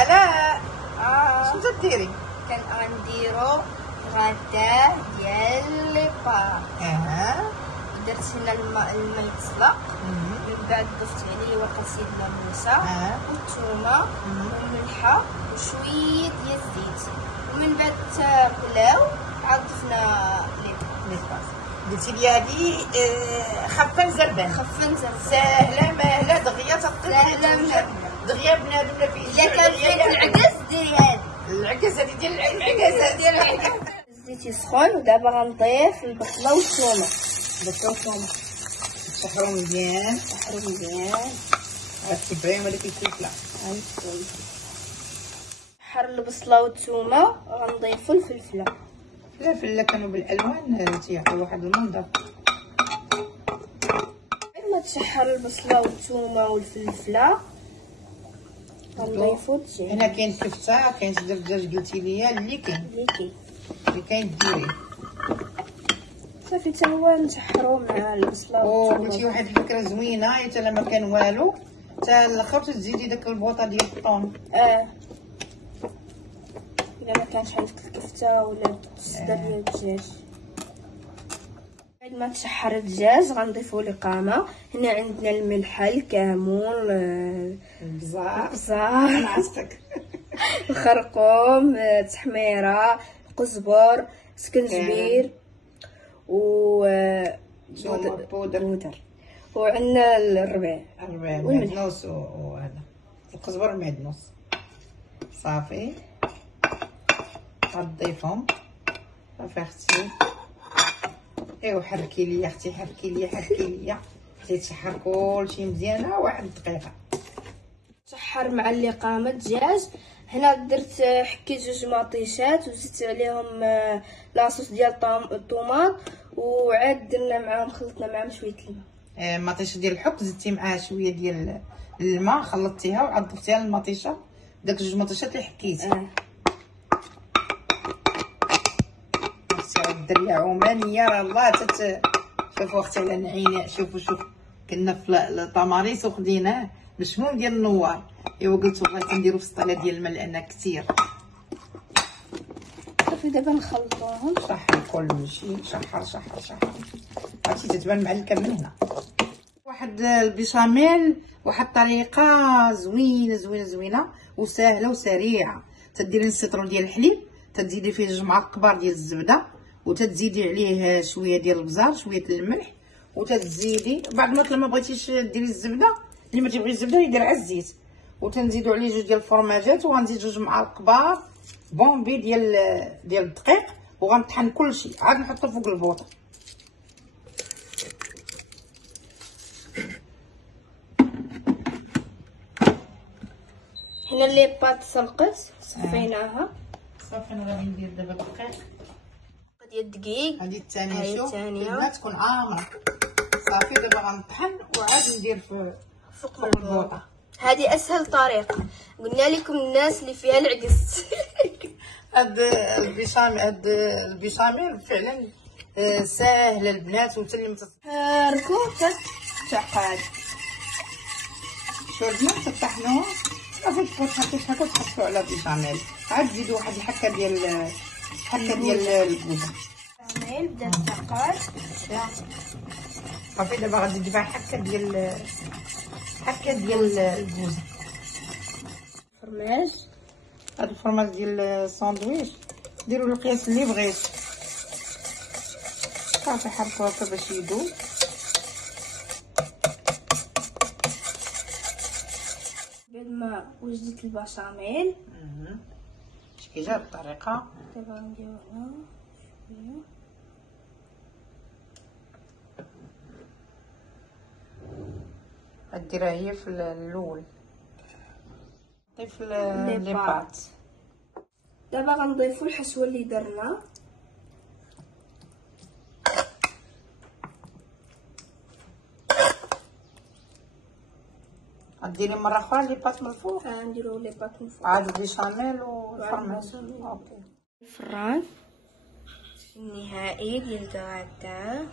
الا شنو تديري؟ كان غنديرو غدا ديال لي بار. درت هنا الماء يتسلق، من بعد ضفت عليه ورقه سيدنا موسى والثومه والملحه وشويه ديال الزيت، ومن بعد غلاو عاد ضفنا لي بار. قلتي لي هذه خفه زربان ساهله ماهله دغيا تطيب دغيا بنادم لا فيه. اذا كان فيك العكس ديري هذه العكس، هذه ديال العكس. الزيت يسخن ودابا غنضيف البصله والثومه. تسحروا مزيان غتبريهم هذيك الفلفله. حر البصله والثومه غنضيفوا الفلفله. الفلفله كانوا بالالوان تيعطيو واحد المنظر. بعد ما تشحر البصله والثومه والفلفله غنضيفوا الدجاج. هنا كاين كفته، كاين صدر الدجاج قلتي لي اللي كاين ديري صافي. حتى هو نسحرو مع البصله والثومه. قلتي واحد الفكره زوينه، حتى لما كان والو حتى الاخر تزيدي داك البوطه ديال الطون. الا ما كانش عندك الكفته ولا الصدر ديال الدجاج. بعد ما تشحر الدجاج غنضيفو القامه. هنا عندنا الملح، الكمون، البزار نعطيك الخرقوم، التحميره، القزبر، سكنجبير و بودر، وعندنا الربيع والمعدنوس وهذا القزبر والمعدنوس. صافي غتضيفهم. صافي اختي، ايوا حركي ليا اختي، حركي ليا حتى يتشحر كلشي مزيان. واحد دقيقه تشحر مع اللقامه الدجاج. هنا درت حكيت 2 مطيشات وزدت عليهم لاصوص ديال الطوماط، وعاد درنا معاهم خلطنا معاهم شويه الماء. مطيشه ديال الحك زدتي معاها شويه ديال الماء، خلطتيها وعاد ضفتيها للمطيشه، داك 2 مطيشات اللي حكيتي. الدريه عمانيه راه الله شوفوا اختي على العناء. شوف كنا في الطماريس وخديناه بالشموم ديال النوار. ايوا قلت والله كنديرو في السطيله ديال الماء لان كثير. صافي دابا نخلطوهم. شحر كلشي، شحر عرفتي تتبان معلكه من هنا. واحد البيشاميل، واحد الطريقه زوينه وسهله وسريعه. تديري السيترون ديال الحليب، تزيدي فيه 2 معالق كبار ديال الزبده، وتزيدي عليه شويه ديال البزار، شويه الملح، وتزيدي بعد ما لما بغيتيش ديري الزبده، اللي ما تيبغيش الزبده يدير على الزيت، وتنزيدوا عليه 2 ديال الفرماجات، وغنزيد 2 معالق كبار بومبي ديال الدقيق، وغنطحن كلشي عاد نحطو فوق البوطه. هنا لي بات سلقت صفيناها. صافي انا غادي ندير دابا الدقيق ديال الدقيق. هذه الثانيه. شوف الما تكون عامره. صافي دابا غنطحن وعاد ندير فوق البوطه. هذه اسهل طريقه، قلنا لكم الناس اللي فيها العكس. هاد البيشاميل فعلا ساهل البنات، وحتى اللي حركو تعقد. شو البنات تطحنوها صافي تحطوا تحطوا على البيشاميل، عاد تزيدوا واحد الحكه ديال الكوزه. البيشاميل بدا تعقد. صافي دابا غادي ندير حكه ديال الكوزه. فرماج، هاد الفرماج ديال الساندويش ديروا القياس اللي بغيت. صافي حركوه هكا باش يذوب. بعد ما وجدت البشاميل شكي جا الطريقه. دابا نديرو هنا شويه. غديرها هي في الاول، نضيف لي بات. دابا غنضيفو الحشوه اللي درنا. غديري مره اخرى لي بات من الفوق. نديرو لي بات من الفوق عاد البيشاميل والفرماج. اوكي. الفران النهائي ديال الغدا.